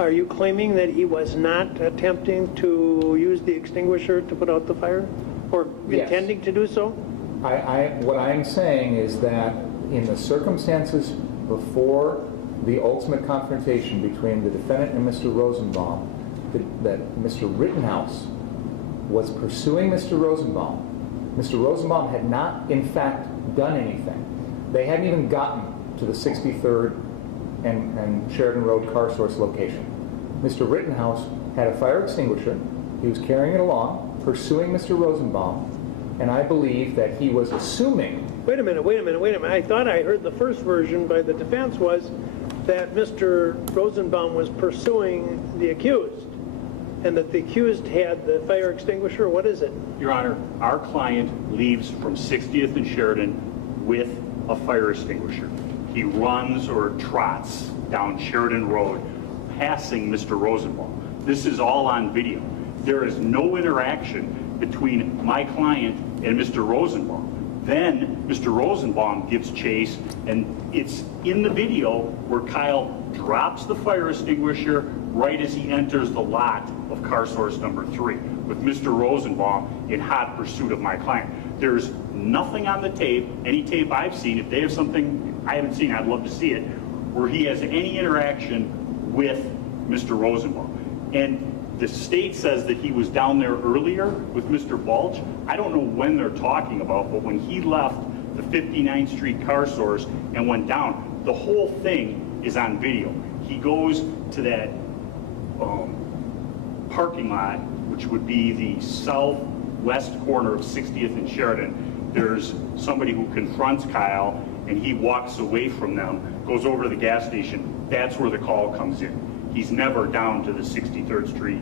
Are you claiming that he was not attempting to use the extinguisher to put out the fire? Or intending to do so? What I'm saying is that in the circumstances before the ultimate confrontation between the defendant and Mr. Rosenbaum, that Mr. Rittenhouse was pursuing Mr. Rosenbaum. Mr. Rosenbaum had not, in fact, done anything. They hadn't even gotten to the 63rd and Sheridan Road car source location. Mr. Rittenhouse had a fire extinguisher. He was carrying it along, pursuing Mr. Rosenbaum, and I believe that he was assuming... Wait a minute. I thought I heard the first version by the defense was that Mr. Rosenbaum was pursuing the accused, and that the accused had the fire extinguisher. What is it? Your Honor, our client leaves from 60th and Sheridan with a fire extinguisher. He runs or trots down Sheridan Road, passing Mr. Rosenbaum. This is all on video. There is no interaction between my client and Mr. Rosenbaum. Then Mr. Rosenbaum gives chase, and it's in the video where Kyle drops the fire extinguisher right as he enters the lot of car source number 3, with Mr. Rosenbaum in hot pursuit of my client. There's nothing on the tape, any tape I've seen. If they have something I haven't seen, I'd love to see it, where he has any interaction with Mr. Rosenbaum. And the state says that he was down there earlier with Mr. Balch. I don't know when they're talking about, but when he left the 59th Street car source and went down, the whole thing is on video. He goes to that parking lot, which would be the southwest corner of 60th and Sheridan. There's somebody who confronts Kyle, and he walks away from them, goes over to the gas station. That's where the call comes in. He's never down to the 63rd Street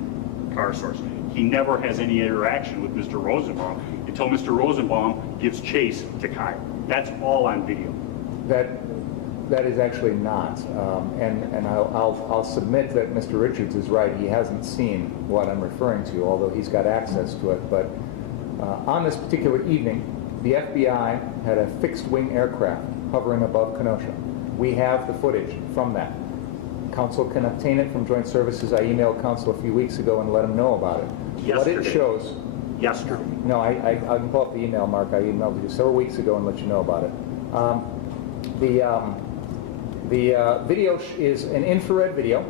car source. He never has any interaction with Mr. Rosenbaum until Mr. Rosenbaum gives chase to Kyle. That's all on video. That is actually not, and I'll submit that Mr. Richards is right. He hasn't seen what I'm referring to, although he's got access to it. But on this particular evening, the FBI had a fixed-wing aircraft hovering above Kenosha. We have the footage from that. Counsel can obtain it from Joint Services. I emailed counsel a few weeks ago and let him know about it. Yesterday. What it shows... Yesterday. No, I can pull up the email, Mark. I emailed you several weeks ago and let you know about it. The video is an infrared video,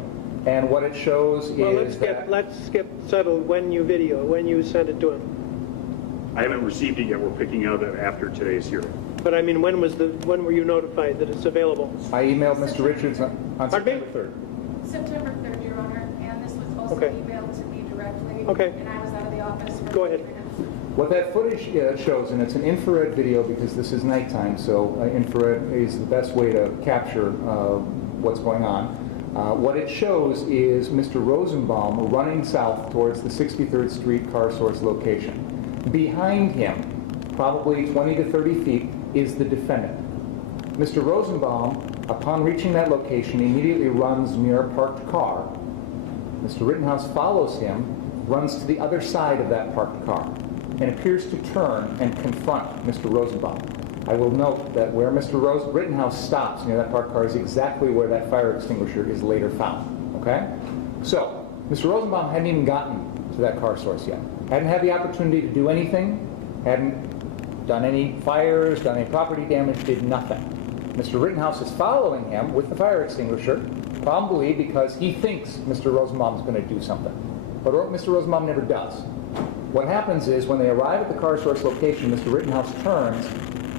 and what it shows is let's get settled when you sent it to him. I haven't received it yet. We're picking it up after today's hearing. But I mean, when were you notified that it's available? I emailed Mr. Richards on September 3rd. September 3rd, Your Honor, and this was also emailed to me directly. Okay. And I was out of the office. Go ahead. What that footage shows, and it's an infrared video because this is nighttime, so infrared is the best way to capture what's going on. What it shows is Mr. Rosenbaum running south towards the 63rd Street car source location. Behind him, probably 20 to 30 feet, is the defendant. Mr. Rosenbaum, upon reaching that location, immediately runs near a parked car. Mr. Rittenhouse follows him, runs to the other side of that parked car, and appears to turn and confront Mr. Rosenbaum. I will note that where Mr. Rittenhouse stops near that parked car is exactly where that fire extinguisher is later found. Okay? So, Mr. Rosenbaum hadn't even gotten to that car source yet. Hadn't had the opportunity to do anything, hadn't done any fires, done any property damage, did nothing. Mr. Rittenhouse is following him with the fire extinguisher, probably because he thinks Mr. Rosenbaum is going to do something. But Mr. Rosenbaum never does. What happens is when they arrive at the car source location, Mr. Rittenhouse turns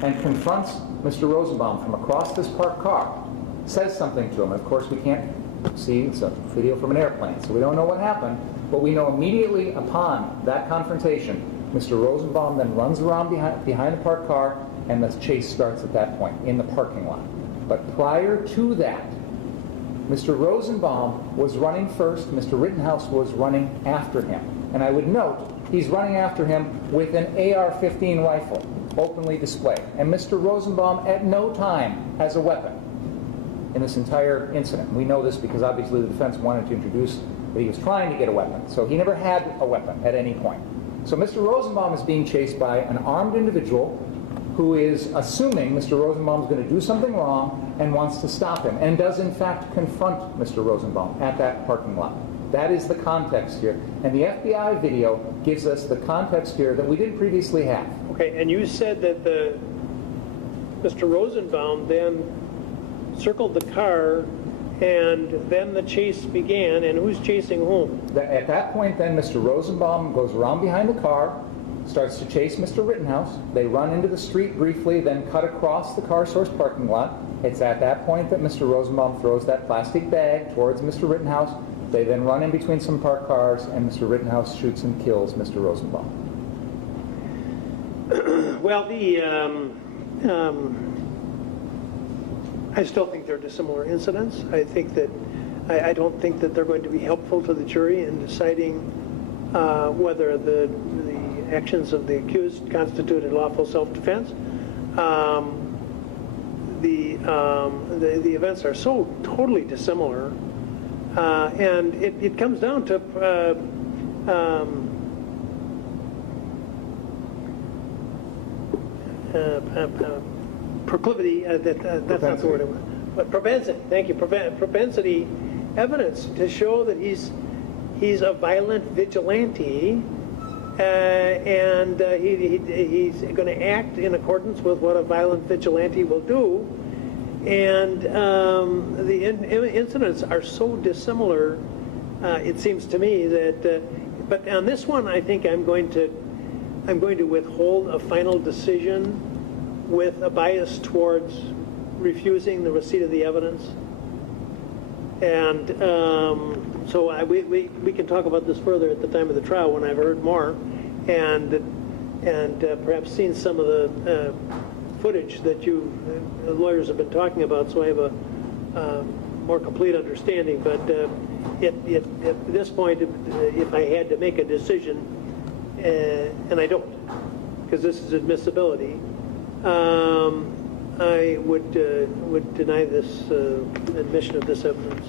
and confronts Mr. Rosenbaum from across this parked car, says something to him. Of course, we can't see, it's a video from an airplane, so we don't know what happened, but we know immediately upon that confrontation, Mr. Rosenbaum then runs around behind the parked car, and the chase starts at that point in the parking lot. But prior to that, Mr. Rosenbaum was running first, Mr. Rittenhouse was running after him. And I would note, he's running after him with an AR-15 rifle, openly displayed. And Mr. Rosenbaum at no time has a weapon in this entire incident. We know this because obviously the defense wanted to introduce that he was trying to get a weapon. So he never had a weapon at any point. So Mr. Rosenbaum is being chased by an armed individual who is assuming Mr. Rosenbaum is going to do something wrong and wants to stop him, and does in fact confront Mr. Rosenbaum at that parking lot. That is the context here. And the FBI video gives us the context here that we didn't previously have. Okay, and you said that Mr. Rosenbaum then circled the car, and then the chase began, and who's chasing whom? At that point, then, Mr. Rosenbaum goes around behind the car, starts to chase Mr. Rittenhouse. They run into the street briefly, then cut across the car source parking lot. It's at that point that Mr. Rosenbaum throws that plastic bag towards Mr. Rittenhouse. They then run in between some parked cars, and Mr. Rittenhouse shoots and kills Mr. Rosenbaum. Well, I still think they're dissimilar incidents. I think that I don't think that they're going to be helpful to the jury in deciding whether the actions of the accused constituted lawful self-defense. The events are so totally dissimilar, and it comes down to proclivity, that's not the word I want, but propensity, thank you, propensity evidence to show that he's a violent vigilante, and he's going to act in accordance with what a violent vigilante will do, and the incidents are so dissimilar, it seems to me that, but on this one I think I'm going to withhold a final decision with a bias towards refusing the receipt of the evidence. And so we can talk about this further at the time of the trial when I've heard more, and perhaps seen some of the footage that you lawyers have been talking about, so I have a more complete understanding. But at this point, if I had to make a decision, and I don't, because this is admissibility, I would deny this admission of this evidence.